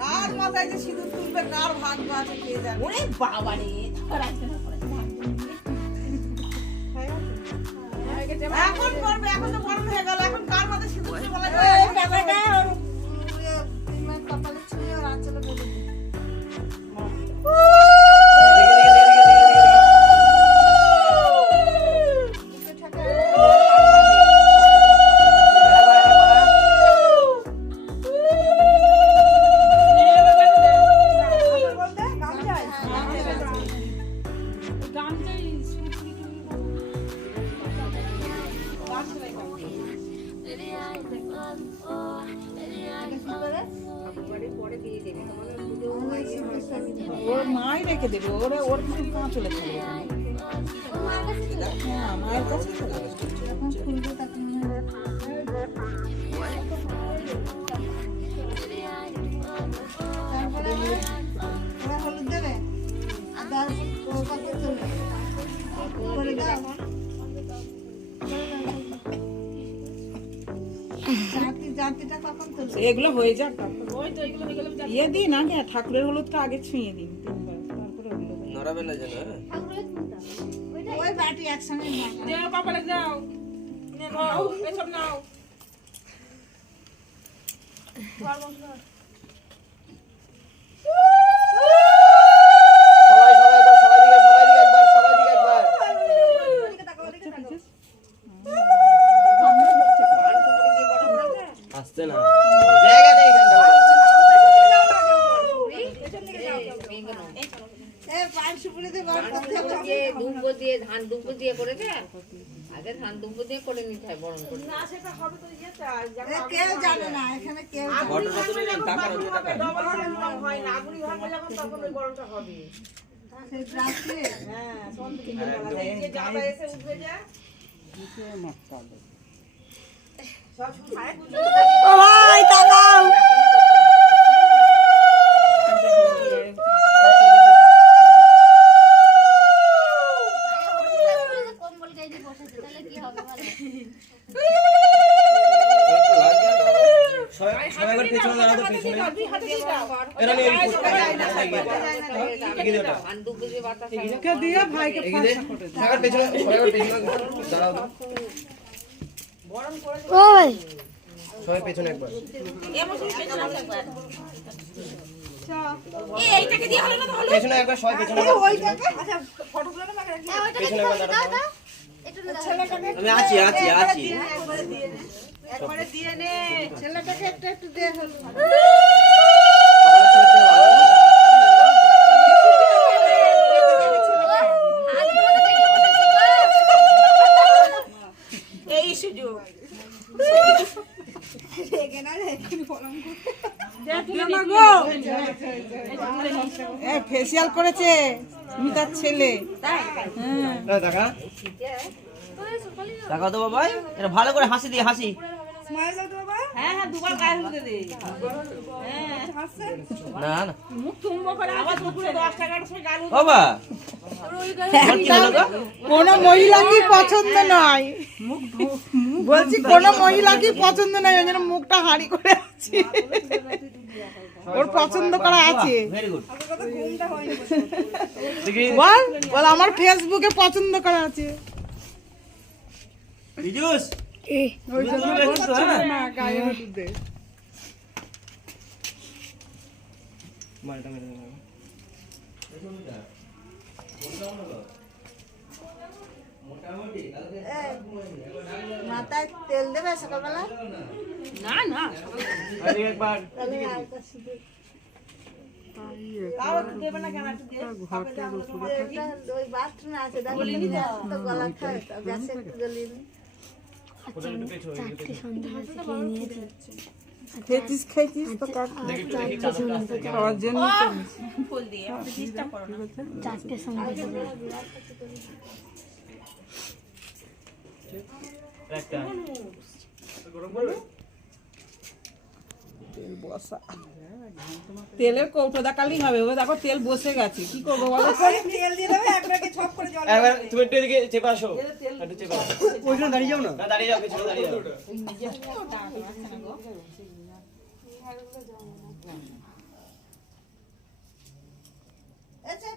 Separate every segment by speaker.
Speaker 1: কার মাথায় যে সিঁদুর তুলবে কার ভাগ্য আছে কে জানে ওরে বাবা রে এখন করবে এখন তো বড় হয়ে গেল এখন কার মধ্যে সিঁদুর বলা যায় ওর মাই রেখে দেবে ওরে ওর কিছু কাঁ চলে থাকবে হ্যাঁ মায়ের কাছে চলে যাবে। এগুলো হয়ে যাক। ইয়ে দিন আগে ঠাকুরের হলুদটা আগে ছুঁয়ে দিন। তারপরে ওগুলো
Speaker 2: নড়াবে না যেন?
Speaker 3: ওই বাটি একসঙ্গে
Speaker 1: যাও কপালে যাও। নাও এসব নাও
Speaker 2: সবাই সবাই একবার সবাই দিকে সবাই দিকে একবার সবাই দিকে একবার আসছে না জায়গা নেই এখানটা
Speaker 3: এ পান দিয়ে
Speaker 4: ধান দুব্বো দিয়ে করেছে আগে ধান দুব্বো দিয়ে করে নিতে হয় বরণ করে।
Speaker 3: কেউ জানে না এখানে কেউ না
Speaker 5: গায়ে দিয়ে বসেছে তাহলে কি হবে বলো
Speaker 2: সবাই সবাই একবার পেছনে দাঁড়াও তো পেছনে এরা নিয়ে এগিয়ে দিও ওটা
Speaker 4: ধান দুব্বো দিয়ে বাতাস
Speaker 1: কে দিয়ে
Speaker 2: একবার পেছনে একবার পেছনে দাঁড়াও সবাই পেছনে একবার। একবার।
Speaker 5: হ্যাঁ
Speaker 2: পেছনে একবার দাঁড়াও।
Speaker 5: দাও
Speaker 2: আমি আছি আছি আছি
Speaker 1: একবারে দিয়ে নে
Speaker 3: ছেলেটাকে একটু একটু দে হলুদ
Speaker 2: সকালে ছুটতে ভালো লাগে।
Speaker 5: হাতগুলো তো দেখে বসেছে গো
Speaker 1: এই সুযোগ। ফেসিয়াল করেছে মিতার ছেলে। হ্যাঁ।
Speaker 2: দেখা তো বাবাই। এটা ভালো করে হাসি দিয়ে হাসি।
Speaker 1: হ্যাঁ হ্যাঁ
Speaker 2: না বাবা?
Speaker 1: কোনো মহিলা কি পছন্দ নয়? বলছি কোন মহিলা কি পছন্দ নয়? ওই জন্য মুখটা হাঁড়ি করে আছে। ওর পছন্দ করা আছে।
Speaker 2: ভেরি গুড দেখি
Speaker 1: বল বল আমার ফেসবুকে পছন্দ করা আছে
Speaker 2: বিজুস
Speaker 1: ওই জন্য
Speaker 2: তুমি দেখছ তো, হ্যাঁ?
Speaker 1: না গায়ে হলুদ দে
Speaker 2: মালটা মেরে দাও।
Speaker 3: মাথায় তেল দেবে সকালবেলা?
Speaker 1: না না
Speaker 2: একবার।
Speaker 3: ওই বাথরুমে আছে গলা খায় গ্যাসে জ্বলিয়ে
Speaker 5: চারটে সন্ধ্যা খেয়ে নিয়েছি
Speaker 1: খেয়েছিস খেয়েছিস তো। খাওয়ার জন্য
Speaker 5: চারটে সন্ধ্যা
Speaker 2: একটা
Speaker 1: তেল বসা। তেলের কৌটো দেখালেই হবে ও দেখো তেল বসে গেছে কি করব বলো তো?
Speaker 2: একবার তুমি একটু এদিকে চেপে আসো। একটু চেপে আসো। ওইখানে দাঁড়িয়ে যাও না। দাঁড়িয়ে যাও কিছু দাঁড়িয়ে যাও।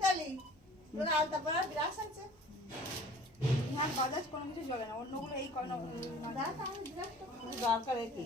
Speaker 3: কালি তোর আলতা পরা বিরাস আছে? দরকার কি?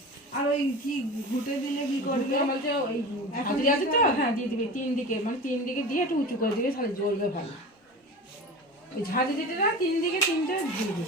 Speaker 1: কি ঘুটে দিলে কি করবে?
Speaker 6: বলছে ওই হাতুড়ি আছে তো? হ্যাঁ দিয়ে দিবে তিন দিকে মানে তিন দিকে দিয়ে একটু উঁচু করে দিবে তাহলে জ্বলবে ভালো। ওই ঝাঁঝি দিতে না তিন দিকে তিনটে দিয়ে দিবে।